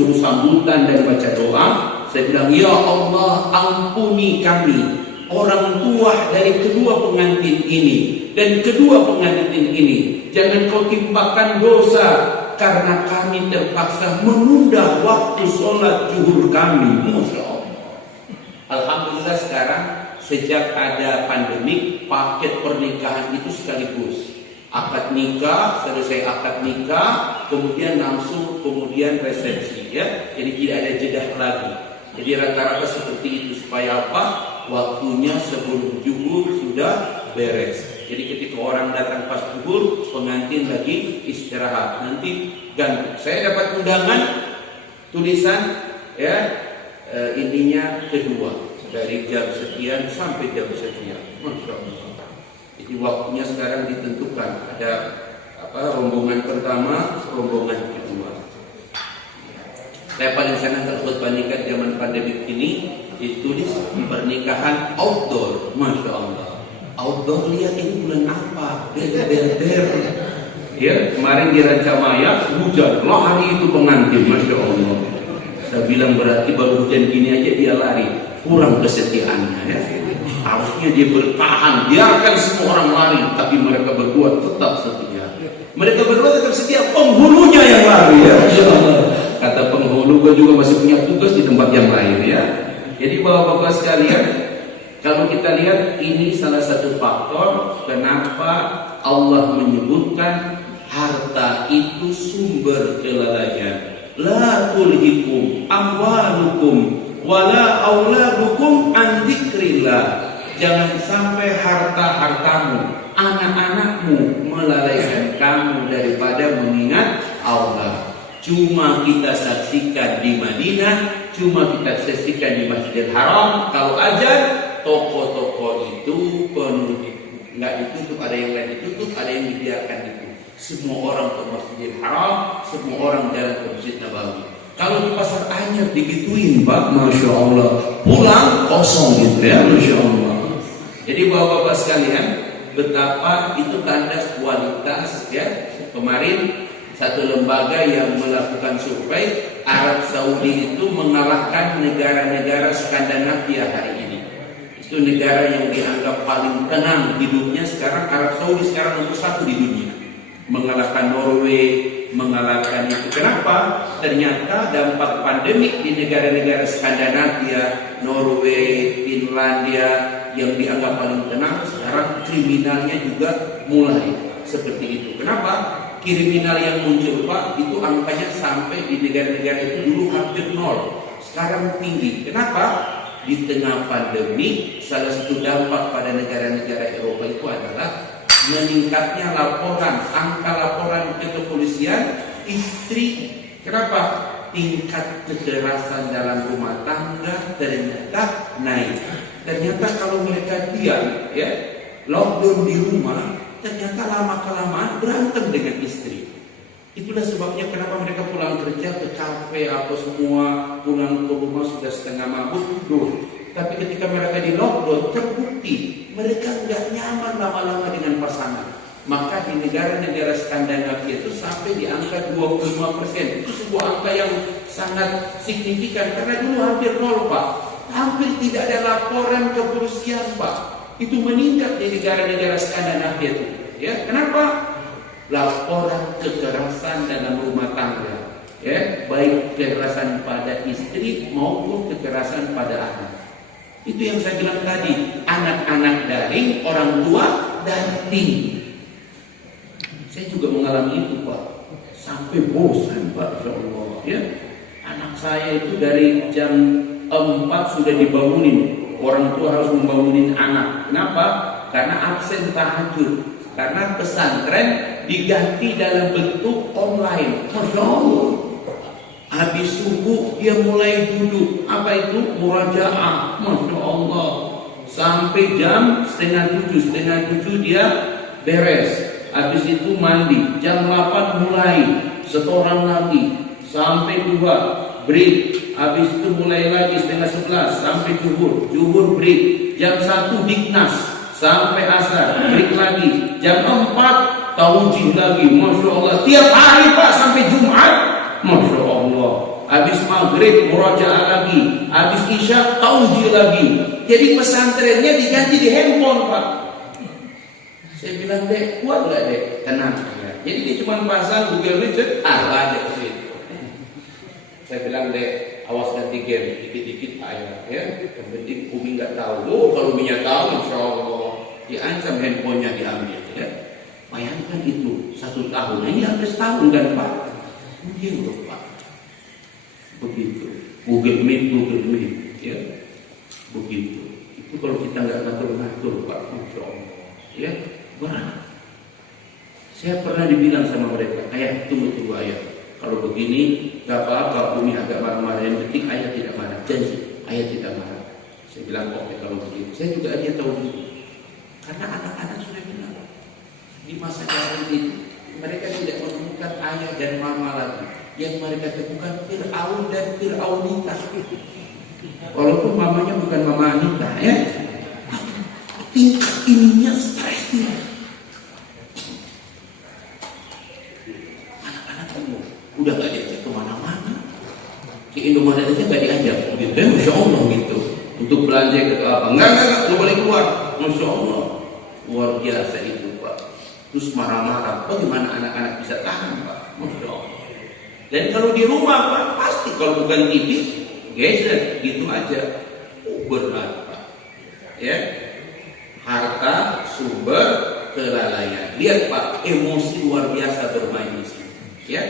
suruh sambutan dan baca doa. Saya bilang, ya Allah, ampuni kami, orang tua dari kedua pengantin ini dan kedua pengantin ini. Jangan kau timpakan dosa karena kami terpaksa menunda waktu sholat zuhur kami. Masya Allah. Alhamdulillah sekarang sejak ada pandemik, paket pernikahan itu sekaligus. Akad nikah, selesai akad nikah, kemudian langsung kemudian resepsi, ya. Jadi tidak ada jeda lagi. Jadi rata-rata seperti itu supaya apa? Waktunya sebelum zuhur sudah beres. Jadi ketika orang datang pas zuhur, pengantin lagi istirahat. Nanti ganti. Saya dapat undangan tulisan, ya, ininya kedua dari jam sekian sampai jam sekian. Masya Allah. Jadi waktunya sekarang ditentukan. Ada rombongan pertama, rombongan kedua. Saya paling senang kalau khutbah nikah zaman pandemi ini ditulis pernikahan outdoor. Masya Allah. Outdoor, lihat ini bulan apa? Ber. Ya, kemarin di Rancamaya hujan, lari itu pengantin. Masya Allah. Saya bilang berarti baru hujan gini aja dia lari. Kurang kesetiaannya, ya. Harusnya dia bertahan, biarkan semua orang lari, tapi mereka berdua tetap setia. Mereka berdua tetap setia, penghulunya yang lari, ya. Masya Allah. Kata penghulu, gue juga masih punya tugas di tempat yang lain, ya. Jadi bapak-bapak sekalian, kalau kita lihat ini salah satu faktor kenapa Allah menyebutkan harta itu sumber kelalaian. La tulhikum amwalukum wala auladukum an dzikrillah. Jangan sampai harta-hartamu, anak-anakmu melalaikan kamu daripada mengingat Allah. Cuma kita saksikan di Madinah, cuma kita saksikan di Masjidil Haram. Kalau azan, toko-toko itu penuh, nggak ditutup, ada yang lain ditutup, ada yang dibiarkan ditutup. Semua orang ke Masjidil Haram, semua orang jalan ke Masjid Nabawi. Kalau di pasar Anyar digituin, Pak, Masya Allah, pulang kosong gitu, ya, Masya Allah. Jadi bapak-bapak sekalian, betapa itu tanda kualitas, ya. Kemarin satu lembaga yang melakukan survei, Arab Saudi itu mengalahkan negara-negara Skandinavia hari ini. Itu negara yang dianggap paling tenang hidupnya sekarang. Arab Saudi sekarang nomor 1 di dunia, mengalahkan Norway, mengalahkan itu. Kenapa? Ternyata dampak pandemik di negara-negara Skandinavia, Norway, Finlandia yang dianggap paling tenang, sekarang kriminalnya juga mulai seperti itu. Kenapa? Kriminal yang muncul, Pak, itu angkanya sampai di negara-negara itu dulu hampir 0, sekarang tinggi. Kenapa? Di tengah pandemi, salah satu dampak pada negara-negara Eropa itu adalah meningkatnya laporan, angka laporan ke kepolisian istri. Kenapa? Tingkat kekerasan dalam rumah tangga ternyata naik. Ternyata kalau mereka diam, ya, lockdown di rumah, ternyata lama-kelamaan berantem dengan istri. Itulah sebabnya kenapa mereka pulang kerja ke kafe apa semua, pulang ke rumah sudah setengah mabuk tidur. Tapi ketika mereka di lockdown, terbukti mereka nggak nyaman lama-lama dengan pasangan. Maka di negara-negara Skandinavia itu sampai di angka 25%. Itu sebuah angka yang sangat signifikan karena dulu hampir 0, Pak. Hampir tidak ada laporan kepolisian, Pak. Itu meningkat di negara-negara Skandinavia itu. Ya, kenapa? Laporan kekerasan dalam rumah tangga, ya, baik kekerasan pada istri maupun kekerasan pada anak. Itu yang saya bilang tadi, anak-anak daring, orang tua daring. Saya juga mengalami itu, Pak. Sampai bosan, Pak, insya Allah. Ya, anak saya itu dari jam 4 sudah dibangunin. Orang tua harus membangunin anak. Kenapa? Karena absen tahajud. Karena pesantren diganti dalam bentuk online. Masya Allah. Habis subuh dia mulai duduk. Apa itu? Murajaah. Masya Allah. Sampai jam setengah 7 dia beres. Habis itu mandi. Jam 8 mulai. Setoran lagi. Sampai 2 break. Habis itu mulai lagi setengah 11 sampai zuhur break. Jam 1 diknas sampai asar, break lagi. Jam 4 taujih lagi. Masya Allah. Tiap hari, Pak, sampai Jumat. Masya Allah. Habis habis maghrib murajaah lagi, habis isya tauhid lagi. Jadi pesantrennya diganti di handphone, Pak. Saya bilang, Dek, kuat nggak, Dek? Tenang ya. Jadi dia cuma pasang Google Meet, ada gitu. Saya bilang, Dek, awas ganti game, dikit-dikit aja ya. Yang penting Umi nggak tahu. Oh, kalau Uminya tahu, insya Allah diancam handphonenya diambil ya. Bayangkan itu 1 tahun, ini hampir setahun kan, Pak? Begitu, Pak. Begitu. Google Meet ya. Begitu. Itu kalau kita nggak ngatur-ngatur, Pak, insya Allah ya. Berat. Saya pernah dibilang sama mereka, ayah tunggu ayah. Kalau begini gak apa-apa, Umi agak marah-marah. Yang penting ayah tidak marah. Janji, ayah tidak marah. Saya bilang oke kalau begitu. Saya juga aja tahu dulu. Karena anak-anak sudah bilang di masa jalan itu mereka tidak menemukan ayah dan mama lagi. Yang mereka temukan Fir'aun dan Fir'aunita. Walaupun mamanya bukan mama Anita ya. Tingkat ininya stres dia. Udah gak diajak kemana-mana, ke Indomaret aja gak diajak gitu ya, Masya Allah gitu. Untuk belanja ke apa, enggak boleh keluar. Masya Allah, luar biasa itu, Pak. Terus marah-marah, bagaimana anak-anak bisa tahan, Pak? Masya Allah. Dan kalau di rumah, Pak, pasti kalau bukan TV gadget gitu aja. Berat, Pak ya. Harta sumber kelalaian. Lihat, Pak, emosi luar biasa bermain di sini ya.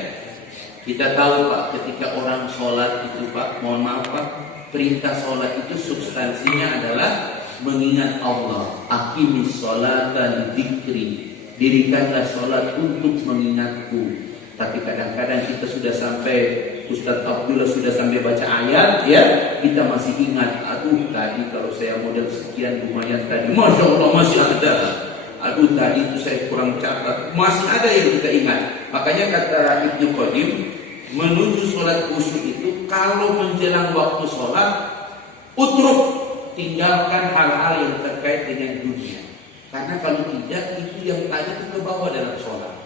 Kita tahu, Pak, ketika orang sholat itu, Pak, mohon maaf, Pak, perintah sholat itu substansinya adalah mengingat Allah. Aqimis sholata lidzikri. Dirikanlah sholat untuk mengingatku. Tapi kadang-kadang kita sudah sampai, Ustaz Abdullah sudah sampai baca ayat, ya, kita masih ingat, aduh tadi kalau saya model sekian lumayan tadi, Masya Allah masih ada. Aduh tadi itu saya kurang catat, masih ada yang kita ingat. Makanya kata Ibnu Qayyim, menuju sholat khusyuk itu kalau menjelang waktu sholat, utruk, tinggalkan hal-hal yang terkait dengan dunia. Karena kalau tidak, itu yang tadi itu ke bawah dalam sholat.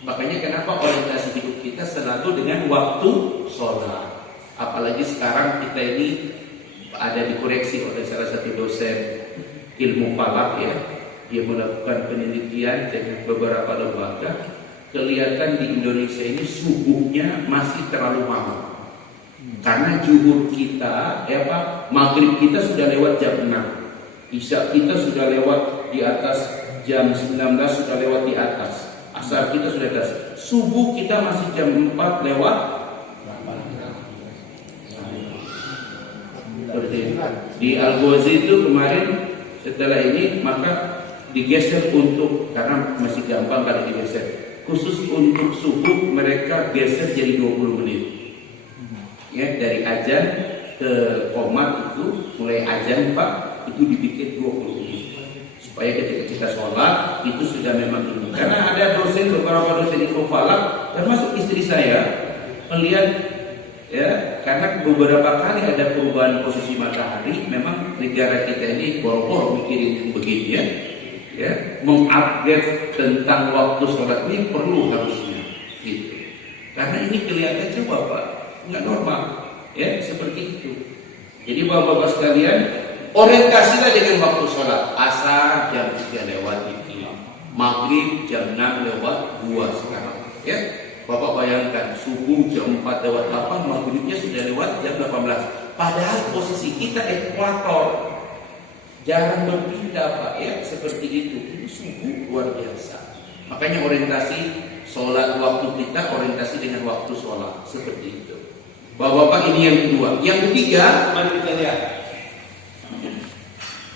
Makanya kenapa orientasi hidup kita selalu dengan waktu sholat. Apalagi sekarang kita ini ada dikoreksi oleh salah satu dosen ilmu falak ya. Dia melakukan penelitian dengan beberapa lembaga. Kelihatan di Indonesia ini subuhnya masih terlalu malam. Karena zuhur kita, maghrib kita sudah lewat jam 6. Isya kita sudah lewat di atas jam 19, sudah lewat di atas. Asar kita sudah di atas. Subuh kita masih jam 4 lewat. Di Al-Ghazi itu kemarin setelah ini maka digeser untuk, karena masih gampang kalau digeser, khusus untuk subuh mereka geser jadi 20 menit ya, dari azan ke qomat itu mulai azan Pak itu dibikin 20 menit supaya ketika kita sholat itu sudah memang ini. Karena ada beberapa dosen ilmu falak termasuk istri saya melihat ya, karena beberapa kali ada perubahan posisi matahari, memang negara kita ini boro-boro mikirin begini ya, mengupdate tentang waktu sholat ini perlu harusnya gitu. Karena ini kelihatan coba Pak, nggak normal ya, seperti itu. Jadi bapak-bapak sekalian, orientasilah dengan waktu sholat. Asar jam 3 lewat itu, maghrib jam 6 lewat 2 sekarang ya. Bapak bayangkan subuh jam 4 lewat 8, maghribnya sudah lewat jam 18. Padahal posisi kita ekuator, jarang berpindah Pak ya, seperti itu. Ini subuh luar biasa. Makanya orientasi sholat waktu kita orientasi dengan waktu sholat seperti itu. Bapak-bapak, ini yang kedua. Yang ketiga, mari kita lihat.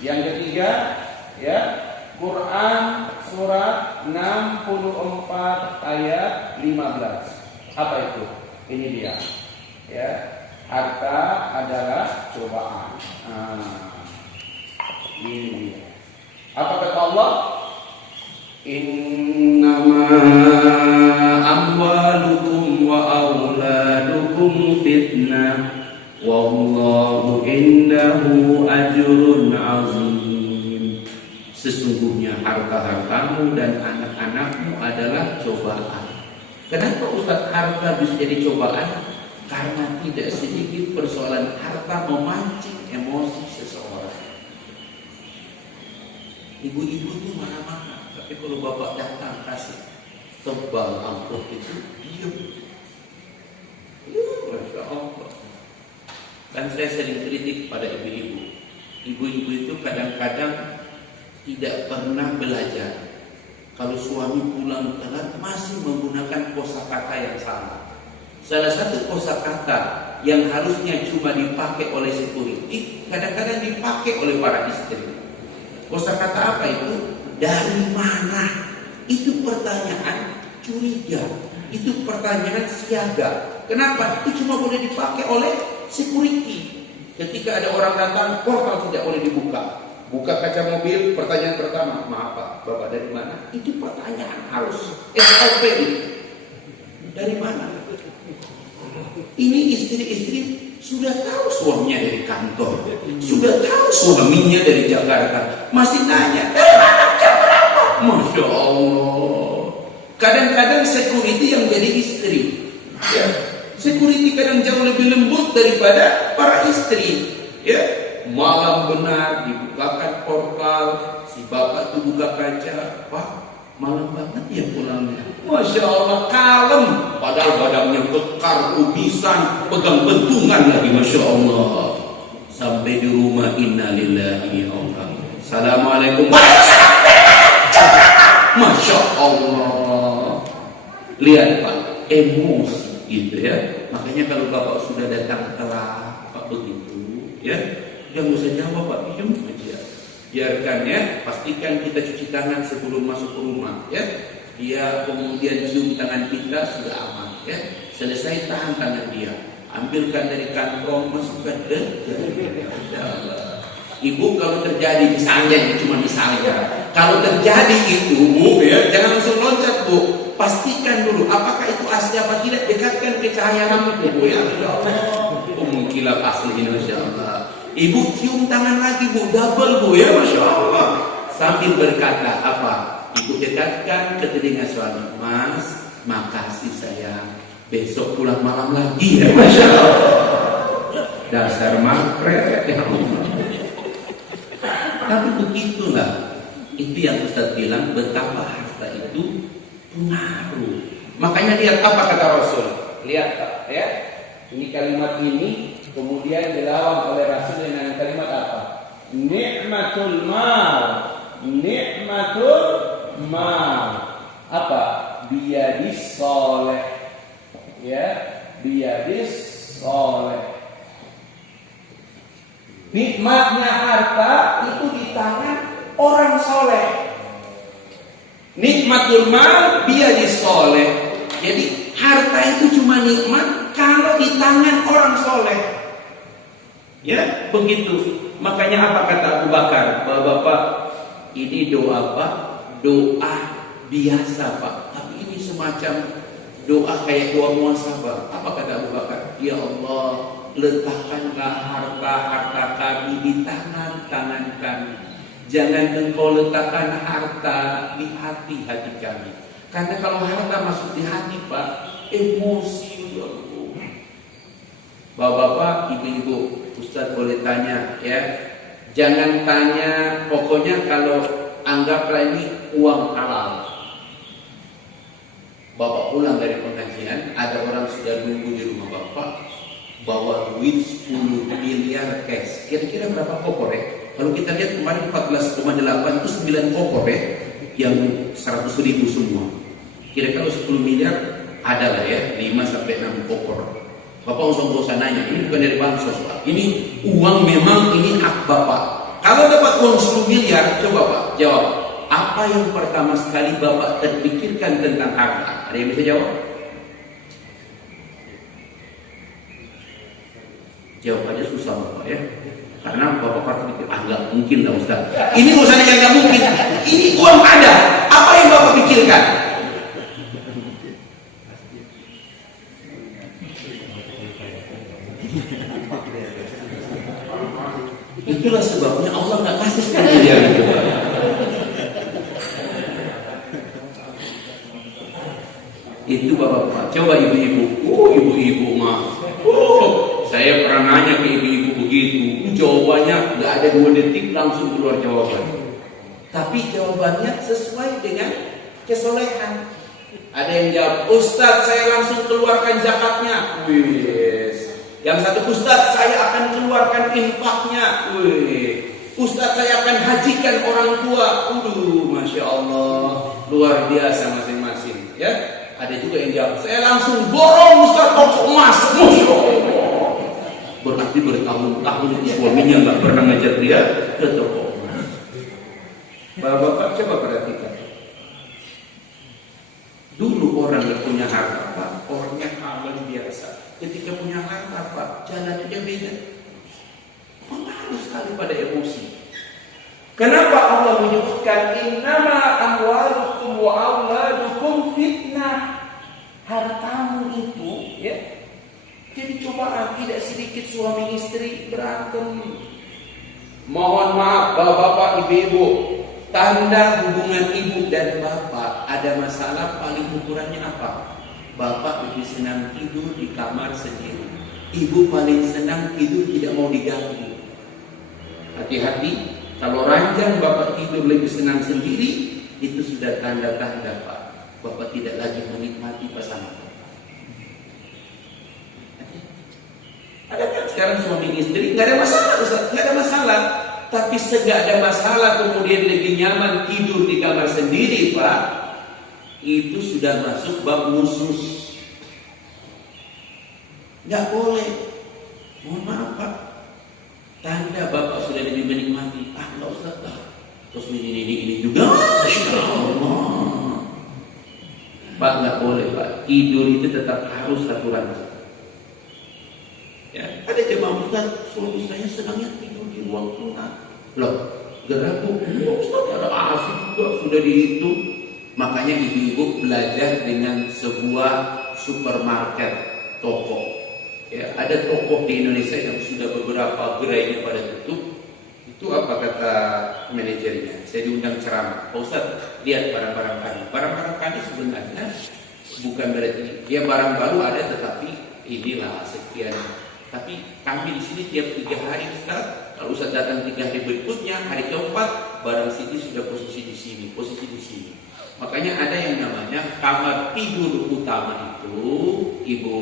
Yang ketiga ya, Quran surat 64 ayat 15. Apa itu? Ini dia. Ya, harta adalah cobaan. Ini dia. Apa kata Allah? Innama amwalukum wa auladukum fitnah wallahu indahu ajrun azim. Sesungguhnya harta-hartamu dan anak-anakmu adalah cobaan. Kenapa Ustaz harta bisa jadi cobaan? Karena tidak sedikit persoalan harta memancing emosi seseorang. Ibu-ibu itu marah-marah, tapi kalau bapak datang kasih tebal amplop itu diam. Ya, Masya Allah. Dan saya sering kritik pada ibu-ibu. Ibu-ibu itu kadang-kadang tidak pernah belajar. Kalau suami pulang telat masih menggunakan kosakata yang sama. Salah satu kosakata yang harusnya cuma dipakai oleh security, kadang-kadang dipakai oleh para istri. Kosakata apa itu? Dari mana? Itu pertanyaan curiga. Itu pertanyaan siaga. Kenapa? Itu cuma boleh dipakai oleh security. Ketika ada orang datang, portal tidak boleh dibuka. Buka kaca mobil, pertanyaan pertama, maaf Pak, Bapak dari mana? Itu pertanyaan harus SOP itu. Dari mana? Ini istri-istri sudah tahu suaminya dari kantor, sudah tahu suaminya dari Jakarta, masih nanya, dari mana jam berapa? Masya Allah. Kadang-kadang security yang jadi istri, ya. Security kadang jauh lebih lembut daripada para istri, ya. Malam benar dibukakan portal, si bapak tuh buka kaca, Pak, malam banget ya pulangnya. Masya Allah, kalem, padahal badannya kekar, kumisan, pegang bentungan lagi, Masya Allah. Sampai di rumah, innalillahi wa inna ilaihi. Assalamualaikum. Masya Allah. Lihat Pak, emosi gitu ya. Makanya kalau bapak sudah datang telat, Pak begitu, ya. Jangan usah jawab Pak, diam aja. Biarkan ya, pastikan kita cuci tangan sebelum masuk ke rumah ya. Dia kemudian cium tangan kita sudah aman ya. Selesai tahan tangan dia, ambilkan dari kantong, masukkan ke Ibu kalau terjadi misalnya, ini cuma misalnya, kalau terjadi itu Bu ya, jangan langsung loncat Bu. Pastikan dulu apakah itu asli apa tidak, dekatkan ke cahaya rambut Bu ya. Mengkilap asli ini Masya Allah. Ibu cium tangan lagi Bu, double Bu ya, Masya Allah. Sambil berkata apa? Ibu dekatkan ke telinga suami, Mas, makasih sayang, besok pulang malam lagi ya, Masya Allah. Dasar mangkret ya Allah. Tapi begitulah, itu yang Ustaz bilang, betapa harta itu pengaruh. Makanya lihat apa kata Rasul. Lihat Pak ya, ini kalimat ini kemudian dilawan oleh Rasul dengan kalimat apa? Nikmatul mal. Nikmatul mal. Apa? Biyadis soleh. Ya, biyadis soleh. Nikmatnya harta itu di tangan orang soleh. Nikmatul mal biyadis soleh. Jadi harta itu cuma nikmat kalau di tangan orang soleh. Ya, begitu. Makanya apa kata Abu Bakar? Bapak, ini doa Pak, doa biasa Pak. Tapi ini semacam doa kayak doa muhasabah. Apa kata Abu Bakar? Ya Allah, letakkanlah harta-harta kami di tangan-tangan kami. Jangan Engkau letakkan harta di hati-hati kami. Karena kalau harta masuk di hati Pak, emosi ya. Bapak-bapak, ibu-ibu, Ustaz boleh tanya ya. Jangan tanya, pokoknya kalau anggaplah ini uang halal. Bapak pulang dari pengajian, ada orang sudah nunggu di rumah Bapak, bawa duit 10 miliar cash. Kira-kira berapa koper ya? Kalau kita lihat kemarin 14,8 itu 9 koper ya, yang 100.000 semua. Kira-kira 10 miliar ada lah ya, 5-6 koper. Bapak usah nanya, ini bukan dari bansos Pak. Ini uang memang ini hak Bapak. Kalau dapat uang 10 miliar, coba Pak jawab. Apa yang pertama sekali Bapak terpikirkan tentang harta? Ada yang bisa jawab? Jawab aja susah Bapak ya. Karena Bapak pasti pikir, nggak mungkin lah Ustaz. Ini urusannya yang nggak mungkin. Ini uang ada. Apa yang Bapak pikirkan? Itulah sebabnya Allah nggak kasih sekali dia gitu. Itu bapak-bapak. Coba ibu-ibu, ibu-ibu mah Oh, saya pernah nanya ke ibu-ibu begitu, jawabannya nggak ada 2 detik langsung keluar jawaban. Tapi jawabannya sesuai dengan kesolehan. Ada yang jawab, Ustadz saya langsung keluarkan zakatnya. Wih. Yang satu, Ustadz saya akan keluarkan infaknya. Wih. Ustadz saya akan hajikan orang tua. Masya Allah, luar biasa masing-masing. Ya, ada juga yang jawab, saya langsung borong Ustadz toko emas. Masya Allah. Berarti bertahun-tahun suaminya nggak pernah ngajak dia ke toko emas. Bapak-bapak coba perhatikan. Dulu orang yang punya harta Pak, orangnya halal biasa. Ketika punya harta Pak, jalannya beda. Pengaruh sekali pada emosi. Kenapa Allah menyebutkan innama amwalukum wa auladukum fitnah? Hartamu itu ya jadi cobaan. Tidak sedikit suami istri berantem. Mohon maaf bapak-bapak, ibu-ibu, tanda hubungan ibu dan bapak ada masalah paling ukurannya apa? Bapak lebih senang tidur di kamar sendiri, ibu paling senang tidur tidak mau diganggu. Hati-hati, kalau ranjang bapak tidur lebih senang sendiri, itu sudah tanda-tanda Pak, bapak tidak lagi menikmati pasangan. Ada kan sekarang suami istri nggak ada masalah, Ustaz, nggak ada masalah. Tapi segak ada masalah kemudian lebih nyaman tidur di kamar sendiri Pak, itu sudah masuk bab musus. Nggak boleh. Mohon maaf Pak, tanda bapak sudah lebih menikmati. Nggak usah lah. Terus ini juga. Masya Allah. Pak nggak boleh Pak. Tidur itu tetap harus satu ranjang. Ya, ada jemaah Ustaz, suami saya senangnya tidur di ruang tengah. Loh, geraku, Ustaz ada AC juga sudah dihitung. Makanya ibu-ibu belajar dengan sebuah supermarket, toko. Ya, ada toko di Indonesia yang sudah beberapa gerainya pada tutup. Itu apa kata manajernya? Saya diundang ceramah. Pak Ustaz, lihat barang-barang kami. Barang-barang kami sebenarnya bukan berarti dia barang baru ada, tetapi inilah sekian. Tapi kami di sini tiap 3 hari Ustaz. Kalau Ustaz datang 3 hari berikutnya, hari keempat barang sini sudah posisi di sini, posisi di sini. Makanya ada yang namanya kamar tidur utama itu, ibu,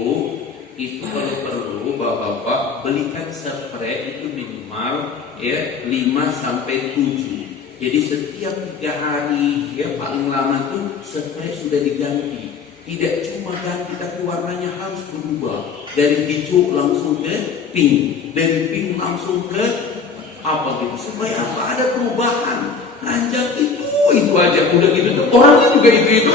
itu kalau perlu bapak-bapak belikan spray itu minimal ya 5 sampai 7. Jadi setiap 3 hari ya paling lama tuh spray sudah diganti. Tidak cuma ganti tapi warnanya harus berubah. Dari hijau langsung ke pink, dari pink langsung ke apa gitu. Supaya apa? Ada perubahan. Ranjang itu aja udah gitu. Orangnya juga itu.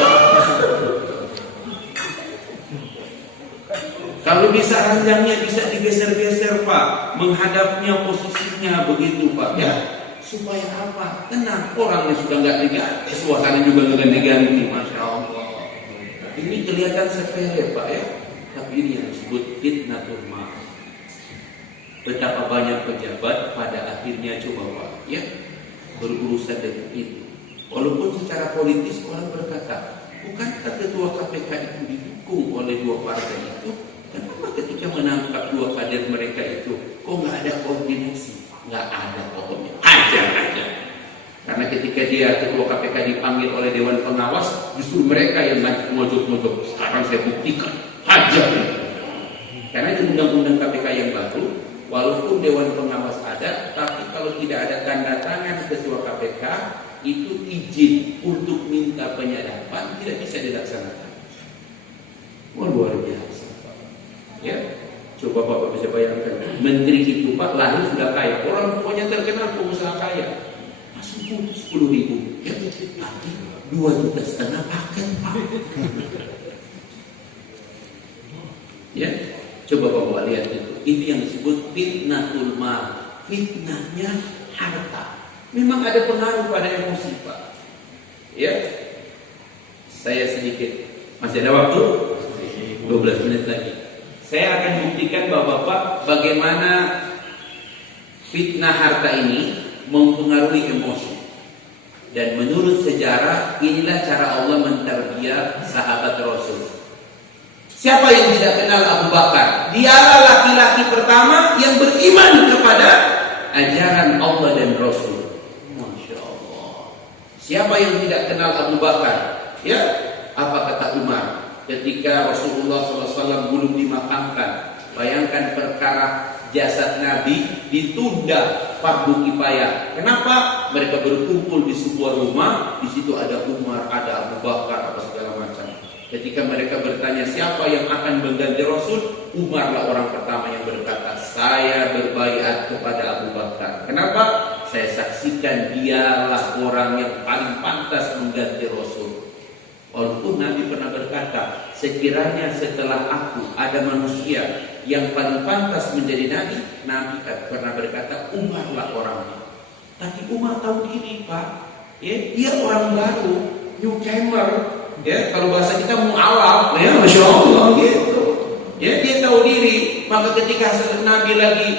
Kalau bisa ranjangnya bisa digeser-geser Pak, menghadapnya posisinya begitu Pak ya. Supaya apa? Tenang, orangnya sudah nggak diganti, suasana juga nggak diganti. Masya Allah. Ini kelihatan sepele Pak ya, tapi ini yang disebut fitnatul mal. Betapa banyak pejabat pada akhirnya coba Pak ya berurusan dengan itu. Walaupun secara politis orang berkata, bukankah ketua KPK itu didukung oleh 2 partai itu? Kenapa ketika menangkap 2 kader mereka itu kok nggak ada koordinasi? Nggak ada pokoknya, aja. Karena ketika dia ketua KPK dipanggil oleh Dewan Pengawas, justru mereka yang ngojok-ngojok. Sekarang saya buktikan, hajar. Karena di undang-undang KPK yang baru, walaupun Dewan Pengawas ada, tapi kalau tidak ada tanda tangan ketua KPK, itu izin untuk minta penyadapan tidak bisa dilaksanakan. Wah, luar biasa. Ya, coba Bapak bisa bayangkan, menteri itu Pak lahir sudah kaya, orang pokoknya terkenal pengusaha kaya. Masih butuh 10.000 ya, tapi 2,5 juta paket Pak. Ya, coba Bapak lihat itu yang disebut fitnatul mal. Fitnahnya harta. Memang ada pengaruh pada emosi Pak. Ya, saya sedikit masih ada waktu 12 menit lagi. Saya akan buktikan Bapak-bapak bagaimana fitnah harta ini mempengaruhi emosi. Dan menurut sejarah inilah cara Allah menterbiah sahabat Rasul. Siapa yang tidak kenal Abu Bakar? Dialah laki-laki pertama yang beriman kepada ajaran Allah dan Rasul. Masya Allah. Siapa yang tidak kenal Abu Bakar? Ya, apa kata Umar ketika Rasulullah SAW belum dimakamkan? Bayangkan perkara jasad Nabi ditunda fardu kifayah. Kenapa? Mereka berkumpul di sebuah rumah. Di situ ada Umar, ada Abu Bakar, apa segala macam. Ketika mereka bertanya siapa yang akan mengganti Rasul, Umarlah orang pertama yang berkata, saya berbaiat kepada Abu Bakar. Kenapa? Saya saksikan dialah orang yang paling pantas mengganti Rasul. Walaupun Nabi pernah berkata, sekiranya setelah aku ada manusia yang paling pantas menjadi Nabi, Nabi pernah berkata, Umarlah orangnya. Tapi Umar tahu diri, Pak. Ya, dia orang baru, newcomer. Ya, kalau bahasa kita mu'alaf, ya, Masya Allah gitu. Ya, dia tahu diri. Maka ketika Nabi lagi,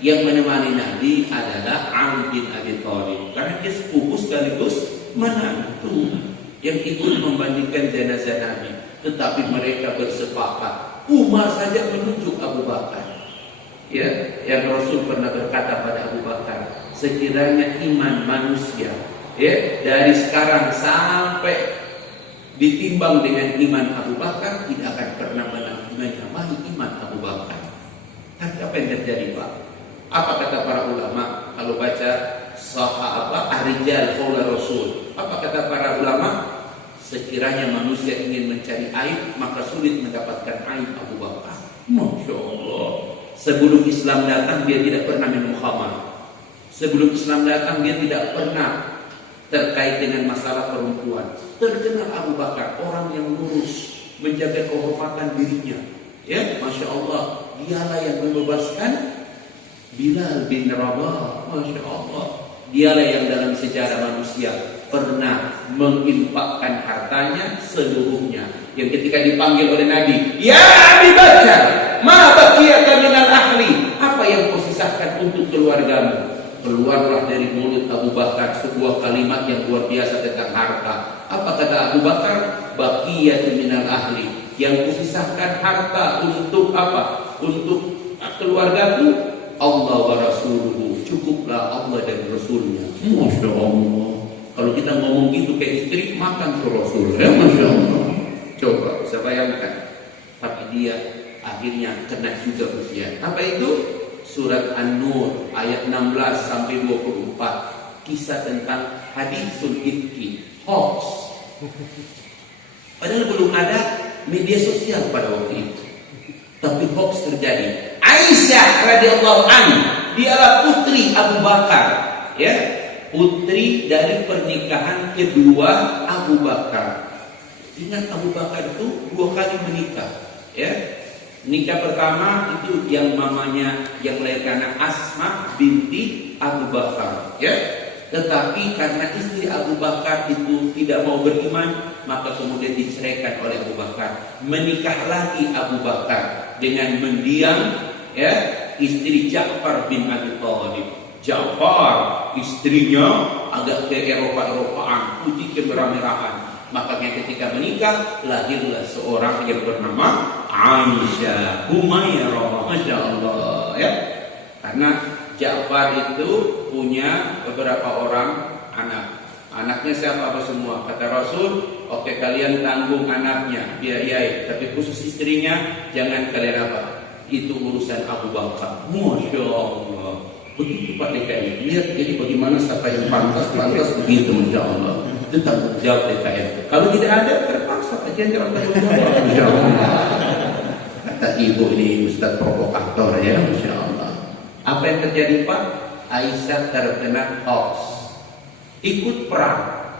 yang menemani Nabi adalah Ali bin Abi Thalib, karena dia sepupu sekaligus menantu yang ikut membandingkan jenazah Nabi. Tetapi mereka bersepakat, Umar saja menunjuk Abu Bakar. Ya, yang Rasul pernah berkata pada Abu Bakar, sekiranya iman manusia, ya, dari sekarang sampai ditimbang dengan iman Abu Bakar, tidak akan pernah menyamai iman Abu Bakar. Tapi apa yang terjadi, Pak? Apa kata para ulama kalau baca Ar-Rijal Qaula Rasul? Apa kata para ulama? Sekiranya manusia ingin mencari aib, maka sulit mendapatkan aib Abu Bakar. Masya Allah. Sebelum Islam datang dia tidak pernah minum khamar. Sebelum Islam datang dia tidak pernah terkait dengan masalah perempuan. Terkenal Abu Bakar orang yang lurus, menjaga kehormatan dirinya. Ya, Masya Allah. Dialah yang membebaskan Bilal bin Rabah. Masya Allah. Dialah yang dalam sejarah manusia pernah menginfakkan hartanya seluruhnya. Yang ketika dipanggil oleh Nabi, ya Abi Bakar, ma baqiyaka minal ahli, apa yang kau sisakan untuk keluargamu? Keluarlah dari mulut Abu Bakar sebuah kalimat yang luar biasa tentang harta. Apa kata Abu Bakar? Baqiyatu minal ahli, yang kusisahkan harta untuk apa? Untuk keluargaku. Allah wa Rasuluhu, cukuplah Allah dan Rasulnya. Masya Allah. Kalau kita ngomong gitu ke istri, makan ke Rasul, ya, Masya Allah. Coba bisa bayangkan. Tapi dia akhirnya kena juga ujian. Apa itu? Surat An-Nur ayat 16 sampai 24. Kisah tentang hadisul ifki, hoax. Padahal belum ada media sosial pada waktu itu, tapi hoax terjadi. Aisyah radhiyallahu anha, dialah putri Abu Bakar, ya, putri dari pernikahan kedua Abu Bakar. Ingat Abu Bakar itu 2 kali menikah, ya. Nikah pertama itu yang mamanya yang melahirkan Asma binti Abu Bakar, ya. Tetapi karena istri Abu Bakar itu tidak mau beriman, maka kemudian diceraikan oleh Abu Bakar. Menikah lagi Abu Bakar dengan mendiang, ya, istri Ja'far bin Abi Thalib. Ja'far istrinya agak ke Eropa-Eropaan, putih kemerah-merahan. Makanya ketika menikah lahirlah seorang yang bernama Aisyah Humairah. Masya Allah, ya. Karena Ja'far itu punya beberapa orang anak. Anaknya siapa apa semua? Kata Rasul, oke, kalian tanggung anaknya, biayai, tapi khusus istrinya jangan kalian apa? Itu urusan Abu Bakar. Masya Allah. Begitu Pak DKM. Lihat jadi bagaimana siapa yang pantas begitu, Masya Allah. Itu tanggung jawab DKM. Kalau tidak ada, terpaksa aja jangan tanggung jawab. Masya Allah. Kata ibu ini Ustaz provokator, ya, Masya Allah. Apa yang terjadi, Pak? Aisyah terkena hoax. Ikut perang.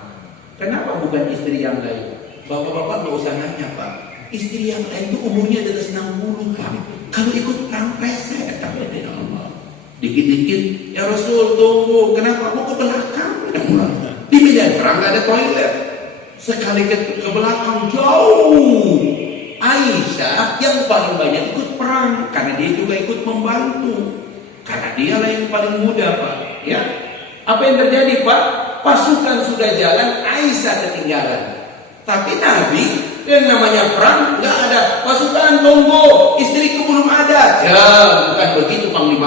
Kenapa bukan istri yang lain? Bapak-bapak nggak usah nanya, Pak. Istri yang lain itu umurnya di atas 60, Pak. Kalau ikut perang pesek, ya Allah. Dikit-dikit, ya Rasul tunggu. Kenapa? Mau ke belakang. Di medan perang nggak ada toilet. Sekali ke belakang jauh. Aisyah yang paling banyak ikut perang karena dia juga ikut membantu. Karena dialah yang paling muda, Pak. Ya. Apa yang terjadi, Pak? Pasukan sudah jalan, Aisyah ketinggalan. Tapi Nabi yang namanya perang nggak ada pasukan.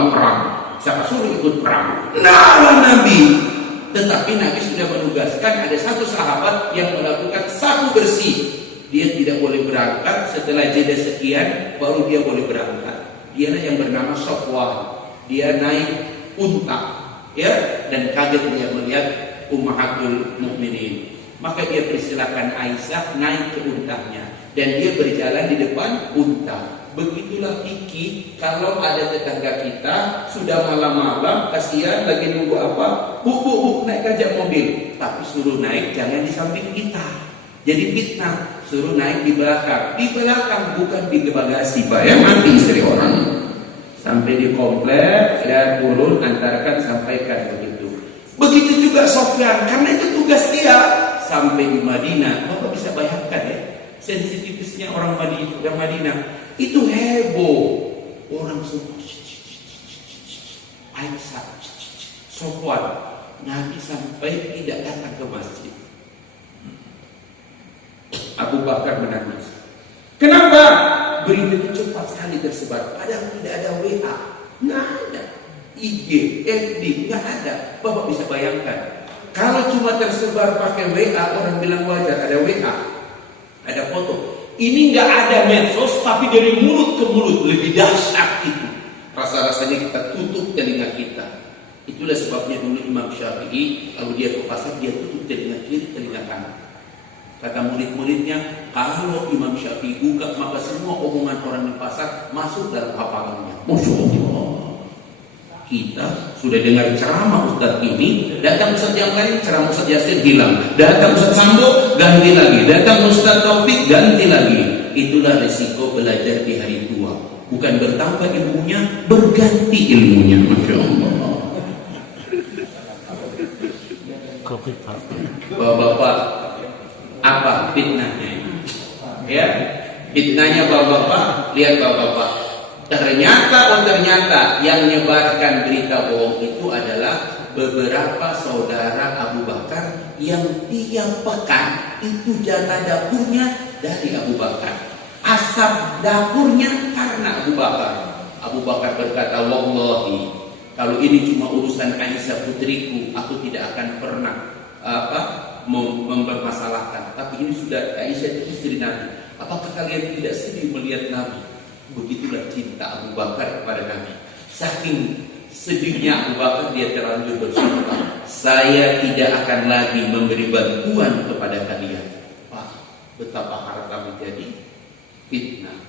perang. Siapa suruh ikut perang? Nah, Nabi. Tetapi Nabi sudah menugaskan ada satu sahabat yang melakukan sapu bersih. Dia tidak boleh berangkat setelah jeda sekian, baru dia boleh berangkat. Dialah yang bernama Safwan. Dia naik unta, ya, dan kaget dia melihat Ummahatul Mukminin. Maka dia persilakan Aisyah naik ke untanya dan dia berjalan di depan unta. Begitulah fikih kalau ada tetangga kita sudah malam-malam kasihan lagi nunggu apa, bu naik aja mobil, tapi suruh naik jangan di samping kita. Jadi fitnah, suruh naik di belakang bukan di bagasi, Pak, ya, mati istri orang. Sampai di komplek, ya, turun, antarkan, sampaikan, begitu. Begitu juga Sofyan, karena itu tugas dia. Sampai di Madinah, Bapak bisa bayangkan ya, sensitivitasnya orang Madinah itu heboh. Orang semua Aisyah, Sofwan, Nabi sampai tidak datang ke masjid. Abu Bakar menangis. Kenapa? Berita itu cepat sekali tersebar. Padahal tidak ada WA, nggak ada IG, FB, nggak ada. Bapak bisa bayangkan. Kalau cuma tersebar pakai WA, orang bilang wajar, ada WA, ada foto. Ini nggak ada medsos, tapi dari mulut ke mulut lebih dahsyat itu. Rasa-rasanya kita tutup telinga kita. Itulah sebabnya dulu Imam Syafi'i kalau dia ke pasar dia tutup telinga kiri, telinga kanan. Kata murid-muridnya, kalau Imam Syafi'i buka maka semua omongan orang di pasar masuk dalam hafalannya. Masya Allah. Kita sudah dengar ceramah Ustaz ini, datang Ustaz yang lain, ceramah Ustaz Yasin hilang. Datang Ustaz Sambo, ganti lagi. Datang Ustaz Taufik, ganti lagi. Itulah resiko belajar di hari tua. Bukan bertambah ilmunya, berganti ilmunya. Masya Allah. Bapak-bapak, apa fitnahnya? Ya, fitnahnya bapak-bapak, lihat bapak-bapak. Ternyata yang menyebarkan berita bohong itu adalah beberapa saudara Abu Bakar yang tiap pekan itu jatah dapurnya dari Abu Bakar. Asap dapurnya karena Abu Bakar. Abu Bakar berkata, wallahi, kalau ini cuma urusan Aisyah putriku, aku tidak akan pernah mempermasalahkan. Tapi ini sudah Aisyah itu istri Nabi. Apakah kalian tidak sedih melihat Nabi? Begitulah cinta Abu Bakar kepada Nabi. Saking sedihnya Abu Bakar, dia terlanjur bersumpah, saya tidak akan lagi memberi bantuan kepada kalian. Wah, betapa harta menjadi fitnah.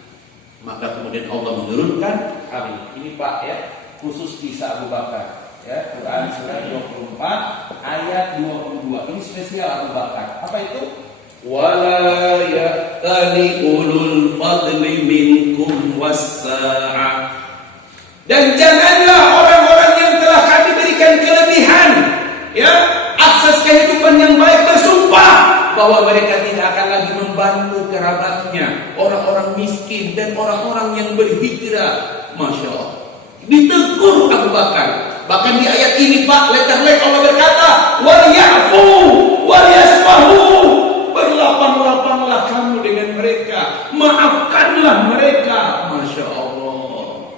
Maka kemudian Allah menurunkan kami. Ini Pak ya, khusus kisah Abu Bakar. Ya, Quran surah 24 ayat 22. Ini spesial Abu Bakar. Apa itu? Wala ya'tali ulul fadli minkum wassa'ah. Dan janganlah orang-orang yang telah kami berikan kelebihan, ya, akses kehidupan yang baik, bersumpah bahwa mereka tidak akan lagi membantu kerabatnya, orang-orang miskin dan orang-orang yang berhijrah. Masya Allah, ditegur Abu Bakar. Bahkan di ayat ini Pak, letter-letter Allah berkata, wal ya'fu wal yasfahu. Berlapang-lapanglah kamu dengan mereka, maafkanlah mereka. Masya Allah.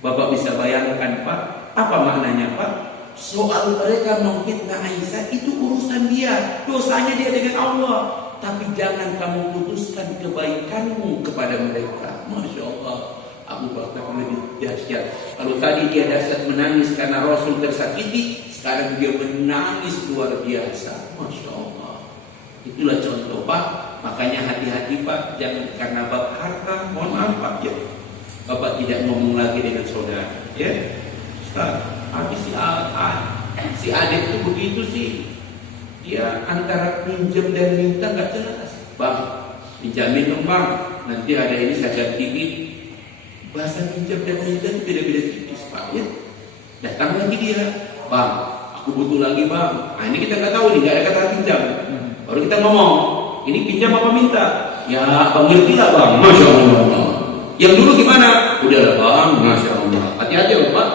Bapak bisa bayangkan Pak, apa maknanya Pak? Soal mereka memfitnah Aisyah itu urusan dia, dosanya dia dengan Allah. Tapi jangan kamu putuskan kebaikanmu kepada mereka. Masya Allah. Abu Bakar lebih dahsyat. Kalau tadi dia dahsyat menangis karena Rasul tersakiti, sekarang dia menangis luar biasa. Masya Allah. Itulah contoh Pak. Makanya hati-hati Pak, jangan karena bab harta, mohon maaf Pak ya, Bapak tidak ngomong lagi dengan saudara ya. Ustaz, habis si adik itu begitu sih, dia antara pinjam dan minta gak jelas. Bang, pinjamin dong Bang, nanti ada ini saya ganti. Bahasa pinjam dan minta itu beda-beda tipis Pak ya. Datang lagi dia, Bang, aku butuh lagi Bang. Nah ini kita gak tahu nih, gak ada kata pinjam. Baru kita ngomong, ini pinjam apa minta? Ya Bang ngerti lah Bang. Masya Allah. Yang dulu gimana? Udahlah Bang, Masya Allah. Hati-hati loh Pak.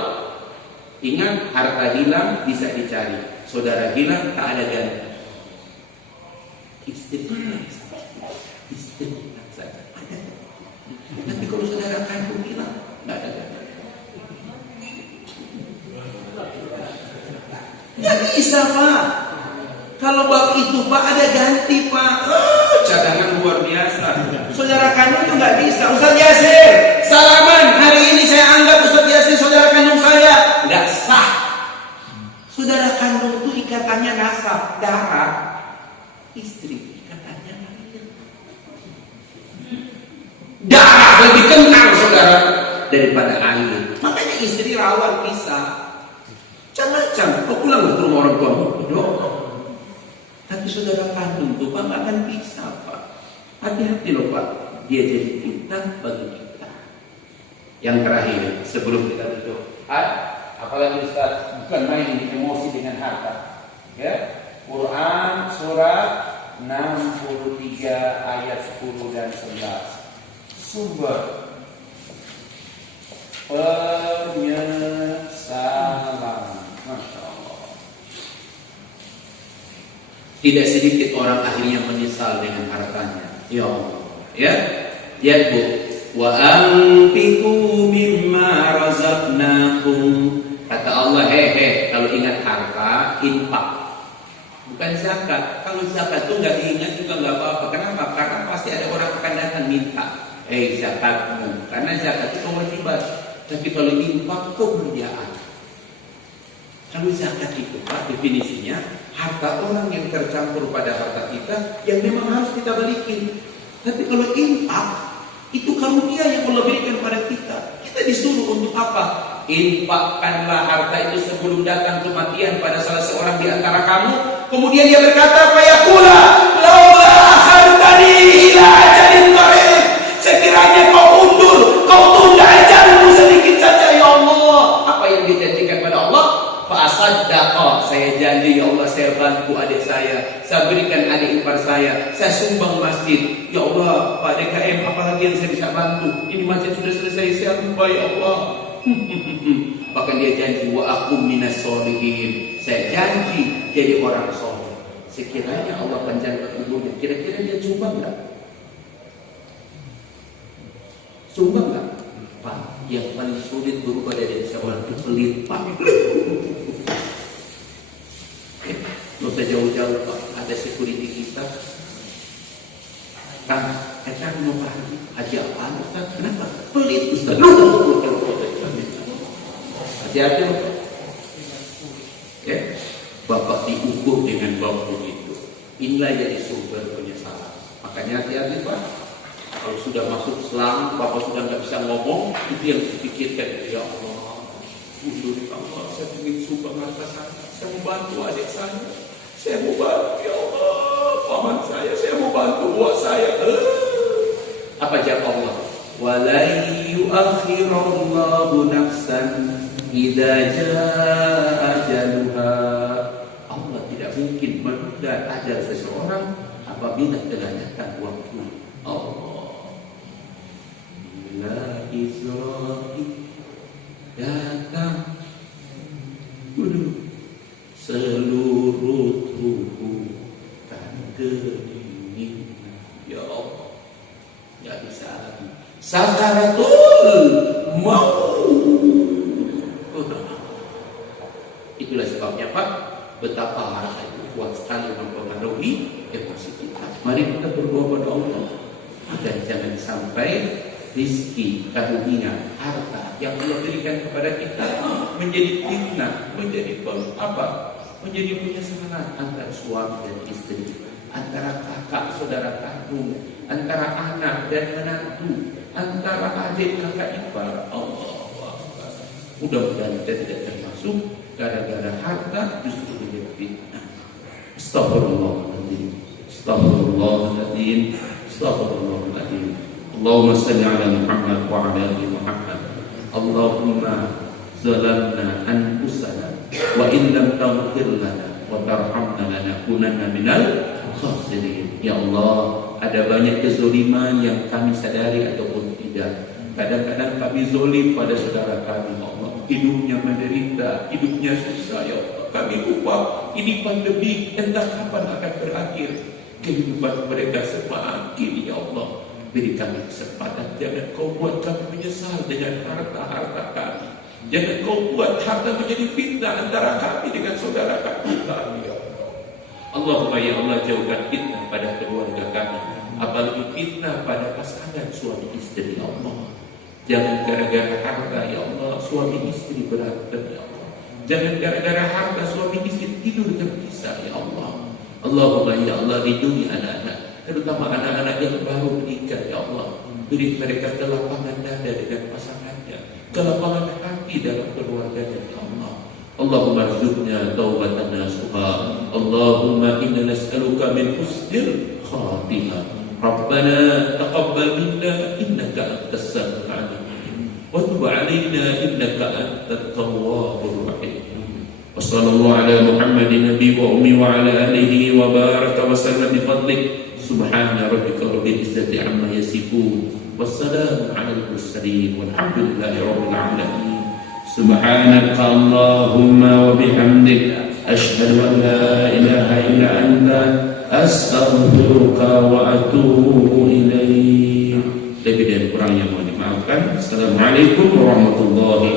Ingat, harta hilang bisa dicari, saudara hilang tak ada ganti. Istighfar saja. Tapi kalau saudara kandung hilang, nggak ada ganti. bisa Pak. Kalau bab itu Pak ada ganti Pak. Cadangan luar biasa. Saudara kandung itu nggak bisa. Ustaz Yasir, salaman. Hari ini saya anggap Ustaz Yasir saudara kandung saya. Nggak sah. Saudara kandung itu ikatannya nasab, darah. Istri ikatannya lahir. Darah lebih kental saudara daripada air. Makanya istri rawan bisa. Macam-macam. Kau pulang ke rumah orang tuamu. Tapi saudara kandung itu Pak nggak akan bisa Pak. Hati-hati loh Pak. Dia jadi fitnah bagi kita. Yang terakhir sebelum kita tutup. Apalagi Ustaz, bukan main emosi dengan harta. Ya. Quran surat 63 ayat 10 dan 11. Sumber penyesalan. Masya Allah. Tidak sedikit orang akhirnya menyesal dengan hartanya. Ya Allah. Ya. Ya Bu. Wa anfiqu mimma razaqnakum. Kata Allah, kalau ingat harta, infak. Bukan zakat. Kalau zakat itu nggak diingat juga nggak apa-apa. Kenapa? Karena pasti ada orang akan datang minta. Zakatmu. Karena zakat itu kewajiban. Tapi kalau infak kemuliaan. Kalau zakat itu Pak, definisinya harta orang yang tercampur pada harta kita yang memang harus kita balikin. Tapi kalau infak itu karunia yang Allah berikan pada kita. Kita disuruh untuk apa? Infakkanlah harta itu sebelum datang kematian pada salah seorang di antara kamu. Kemudian dia berkata, fayaqula laula akhartani ila ajalin qarib. Sekiranya kau undur, kau tunda ajalmu sedikit saja ya Allah. Apa yang dijanjikan pada Allah? Fa'asaddaqa, saya janji ya Allah, saya bantu adik saya berikan adik ipar saya sumbang masjid. Ya Allah, Pak DKM, apalagi yang saya bisa bantu? Ini masjid sudah selesai, saya lupa ya Allah. Bahkan dia janji wa akum minas sholihin, saya janji jadi orang soleh. Sekiranya Allah panjangkan umurnya, kira-kira dia sumbang enggak? Sumbang enggak? Pak, yang paling sulit berubah dari seorang itu pelit Pak. Nggak usah jauh-jauh Pak, ada security kita. Kang, kita mau haji apaan Ustaz? Kenapa? Pelit Ustaz. Hati-hati Pak. Ya, Bapak diukur dengan bab begitu. Inilah jadi sumber penyesalan. Makanya hati-hati Pak. Kalau sudah masuk Islam, Bapak sudah nggak bisa ngomong, itu yang dipikirkan. Ya Allah, undur Allah, saya ingin sumbang harta saya mau bantu adik saya mau bantu ya Allah, paman saya mau bantu buat saya. Apa jawab Allah? Wala yu'akhirullahu nafsan idza jaa ajaluha. Allah tidak mungkin menunda ajal seseorang apabila telah datang waktu. Allah. Bila Israel datang, seluruh tubuh dan kedinginan. Ya Allah, nggak bisa lagi. Sakaratul maut. Itulah sebabnya Pak, betapa harta itu kuat sekali mempengaruhi emosi kita. Mari kita berdoa pada Allah agar jangan sampai rizki, karunia, harta yang Allah berikan kepada kita menjadi fitnah, menjadi menjadi penyesalan antara suami dan istri, antara kakak saudara kandung, antara anak dan menantu, antara adik kakak ipar. Allah, mudah-mudahan kita tidak termasuk gara-gara harta justru menjadi fitnah. Astagfirullahaladzim, astagfirullahaladzim, astagfirullahaladzim. Allahumma salli ala Muhammad wa ala ali Muhammad. Allahumma zalamna anfusana wa in lam taghfir lana wa tarhamna lanakunanna minal khasirin. Ya Allah, ada banyak kezaliman yang kami sadari ataupun tidak. Kadang-kadang kami zalim pada saudara kami, Allah. Hidupnya menderita, hidupnya susah, ya Allah. Kami lupa ini pandemi, entah kapan akan berakhir. Kehidupan mereka semakin, ya Allah. Beri kami kesempatan, jangan kau buat kami menyesal dengan harta-harta kami. Jangan kau buat harta menjadi fitnah antara kami dengan saudara kami, ya Allah. Allahumma ya Allah, jauhkan fitnah pada keluarga kami, apalagi fitnah pada pasangan suami istri, ya Allah. Jangan gara-gara harta, ya Allah, suami istri berantem, ya Allah. Jangan gara-gara harta suami istri tidur terpisah, ya Allah. Allahumma ya Allah, lindungi anak-anak, terutama anak-anak yang baru menikah, ya Allah. Beri mereka kelapangan dada dengan pasangannya, kelapangan hati dalam keluarganya, ya Allah. Allahumma arzuqna taubatan nasuha. Allahumma inna nas'aluka min husnil khatimah. Rabbana taqabbal minna innaka antas samiul alim wa tub alaina innaka antat tawwabur rahim. Wa sallallahu ala Muhammadin nabi wa ummi wa ala alihi wa baraka wa sallam bi fadlik. Subhana rabbika rabbil izzati amma yasifun. Wassalamu ala al-mursalin walhamdulillahi rabbil alamin. Subhanaka Allahumma wa bihamdik asyhadu an la ilaha illa anta astaghfiruka wa atubu ilaik. Lebih dan kurangnya mohon dimaafkan. Assalamualaikum warahmatullahi